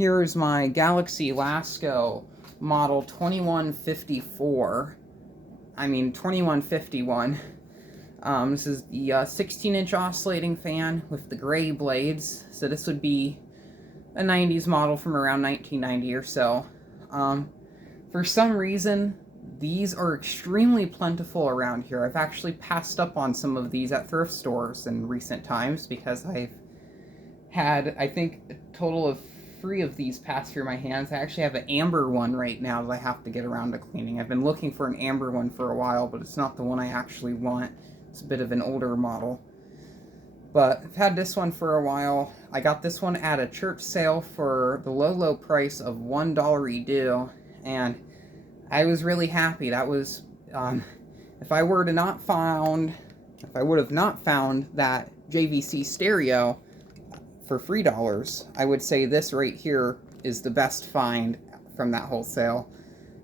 Here is my Galaxy Lasko model 2151. This is the 16-inch oscillating fan with the gray blades. So this would be a 90s model from around 1990 or so. For some reason, these are extremely plentiful around here. I've actually passed up on some of these at thrift stores in recent times because I've had, I think, a total of 3 of these pass through my hands. I actually have an amber one right now that I have to get around to cleaning. I've been looking for an amber one for a while, but it's not the one I actually want. It's a bit of an older model. But I've had this one for a while. I got this one at a church sale for the low price of $1 due, and I was really happy. That was, if I would have not found that JVC stereo for $3, I would say this right here is the best find from that whole sale.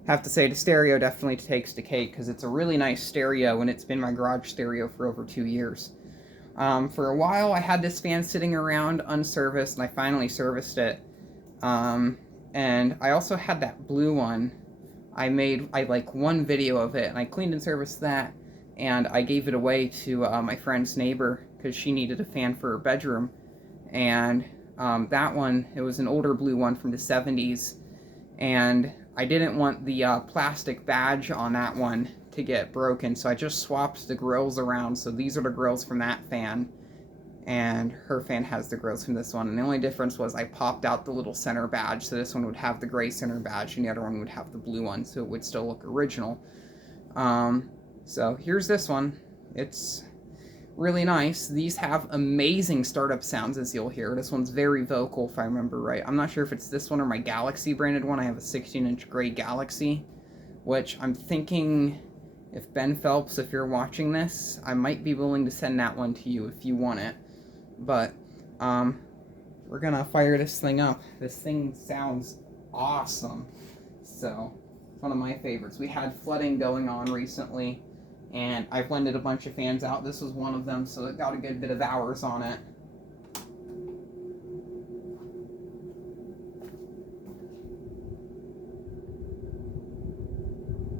I have to say the stereo definitely takes the cake because it's a really nice stereo and it's been my garage stereo for over 2 years. For a while I had this fan sitting around unserviced and I finally serviced it. And I also had that blue one. I like one video of it and I cleaned and serviced that, and I gave it away to my friend's neighbor because she needed a fan for her bedroom. And that one, it was an older blue one from the 70s, and I didn't want the plastic badge on that one to get broken, so I just swapped the grills around. So these are the grills from that fan, and her fan has the grills from this one, and the only difference was I popped out the little center badge, so this one would have the gray center badge and the other one would have the blue one, so it would still look original. So here's this one. It's really nice. These have amazing startup sounds, as you'll hear. This one's very vocal, if I remember right. I'm not sure if it's this one or my Galaxy branded one. I have a 16-inch gray Galaxy, which I'm thinking, if Ben Phelps, if you're watching this, I might be willing to send that one to you if you want it. But we're gonna fire this thing up. This thing sounds awesome. So it's one of my favorites. We had flooding going on recently, and I've lended a bunch of fans out. This was one of them, so it got a good bit of hours on it.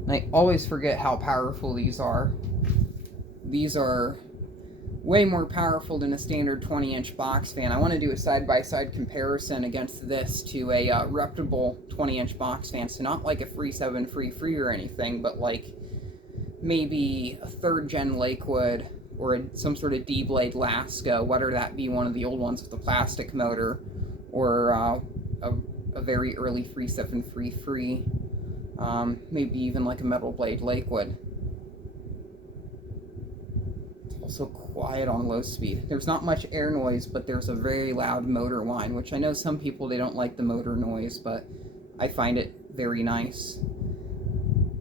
And I always forget how powerful these are. These are way more powerful than a standard 20-inch box fan. I want to do a side-by-side comparison against this to a reputable 20-inch box fan. So not like a Free 7 Free or anything, but like maybe a 3rd gen Lakewood or some sort of D-blade Lasko, whether that be one of the old ones with the plastic motor or a very early Free 7 Free, maybe even like a metal blade Lakewood. It's also quiet on low speed. There's not much air noise, but there's a very loud motor whine, which I know some people, they don't like the motor noise, but I find it very nice.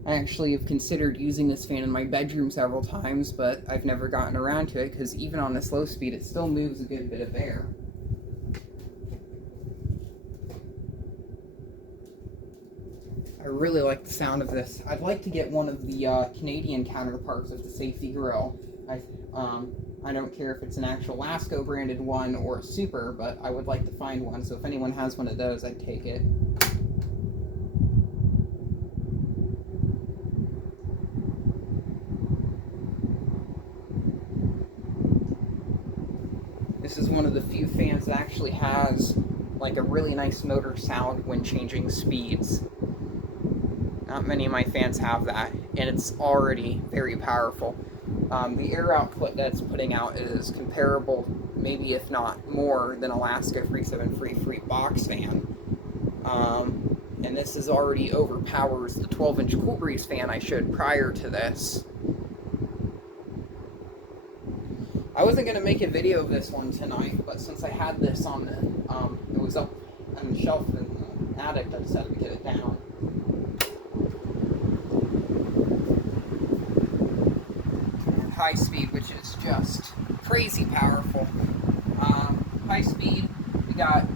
I actually have considered using this fan in my bedroom several times, but I've never gotten around to it because even on this low speed, it still moves a good bit of air. I really like the sound of this. I'd like to get one of the Canadian counterparts of the safety grill. I don't care if it's an actual Lasko branded one or a Super, but I would like to find one. So if anyone has one of those, I'd take it. This is one of the few fans that actually has like a really nice motor sound when changing speeds. Not many of my fans have that, and it's already very powerful. The air output that's putting out is comparable, maybe if not more, than a Lasko Free 7 Free box fan. And this is already overpowers the 12-inch Cool Breeze fan I showed prior to this. I wasn't going to make a video of this one tonight, but since I had this on the, it was up on the shelf in the attic, I decided to get it down. And high speed, which is just crazy powerful. High speed, we got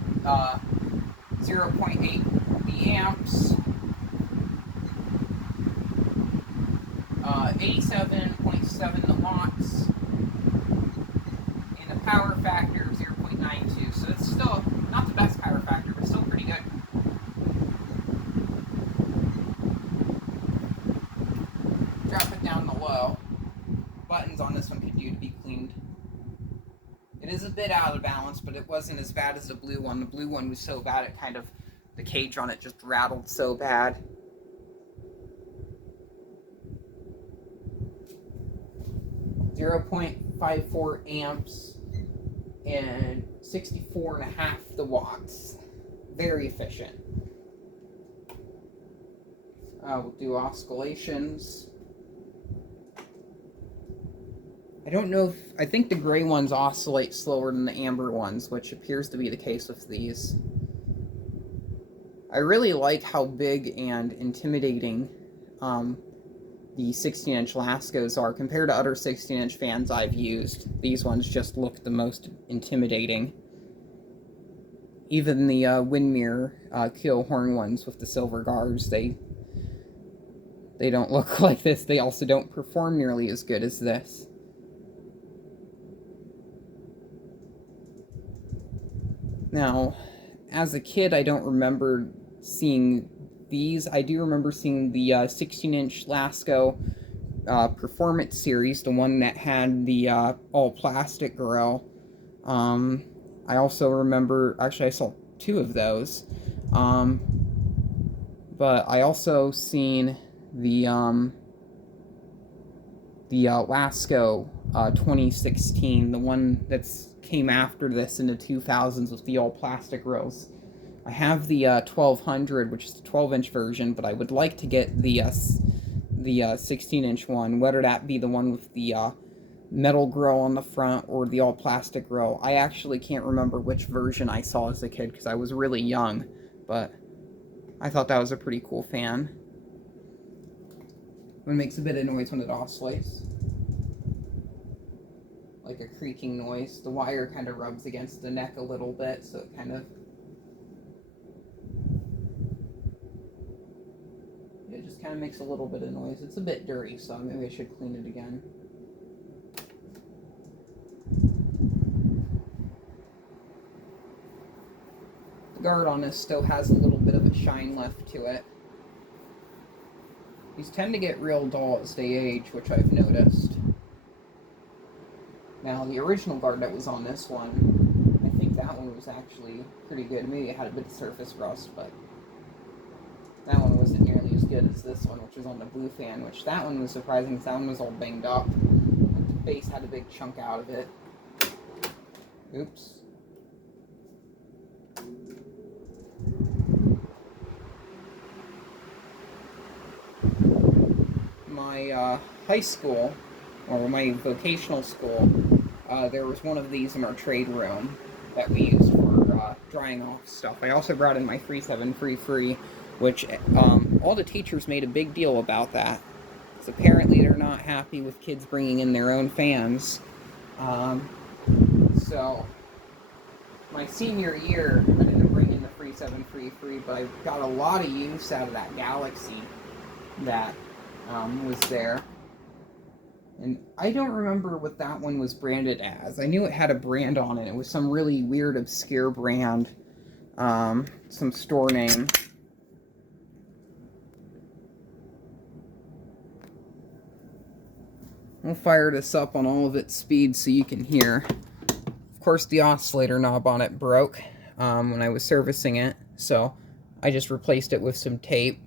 0.8 amps, 87.7 watts. Power factor of 0.92, so it's still not the best power factor, but still pretty good. due to be cleaned. It is a bit out of balance, but it wasn't as bad as the blue one. The blue one was so bad it kind of, the cage on it just rattled so bad. .54 amps and 64.5 the watts. Very efficient. We'll do oscillations. I don't know if, I think the gray ones oscillate slower than the amber ones, which appears to be the case with these. I really like how big and intimidating the 16-inch Laskos are compared to other 16-inch fans I've used. These ones just look the most intimidating. Even the Windmere Keel Horn ones with the silver guards, they don't look like this. They also don't perform nearly as good as this. Now, as a kid, I don't remember seeing these. I do remember seeing the 16-inch Lasko Performance Series, the one that had the all-plastic grill. I also remember, actually I saw two of those, but I also seen the Lasko 2016, the one that's came after this in the 2000s with the all-plastic grills. I have the 1200, which is the 12-inch version, but I would like to get the 16-inch one, whether that be the one with the metal grill on the front or the all-plastic grill. I actually can't remember which version I saw as a kid because I was really young, but I thought that was a pretty cool fan. It makes a bit of noise when it oscillates, like a creaking noise. The wire kind of rubs against the neck a little bit, so it kind of, it just kind of makes a little bit of noise. It's a bit dirty, so maybe I should clean it again. The guard on this still has a little bit of a shine left to it. These tend to get real dull as they age, which I've noticed. Now, the original guard that was on this one, I think that one was actually pretty good. Maybe it had a bit of surface rust, but that one wasn't nearly as good as this one, which was on the blue fan, which that one was surprising because that one was all banged up. The base had a big chunk out of it. Oops. My high school, or my vocational school, there was one of these in our trade room that we used for drying off stuff. I also brought in my 373 which all the teachers made a big deal about that. Because apparently they're not happy with kids bringing in their own fans. So my senior year, I didn't bring in the 3733, but I got a lot of use out of that Galaxy that was there. And I don't remember what that one was branded as. I knew it had a brand on it. It was some really weird, obscure brand. Some store name. I'll fire this up on all of its speed so you can hear. Of course, the oscillator knob on it broke when I was servicing it, so I just replaced it with some tape.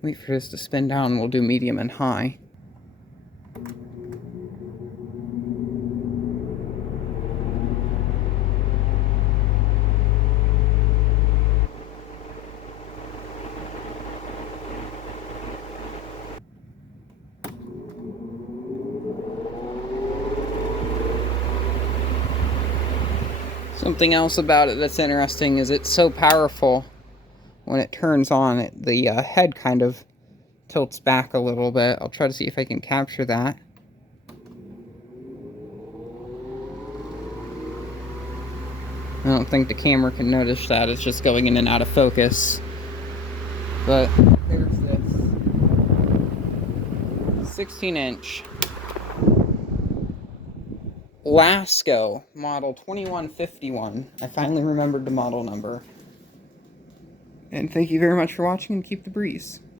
Wait for this to spin down, we'll do medium and high. Something else about it that's interesting is it's so powerful when it turns on, the head kind of tilts back a little bit. I'll try to see if I can capture that. I don't think the camera can notice that. It's just going in and out of focus. But there's this 16-inch Lasko model 2151. I finally remembered the model number. And thank you very much for watching, and keep the breeze.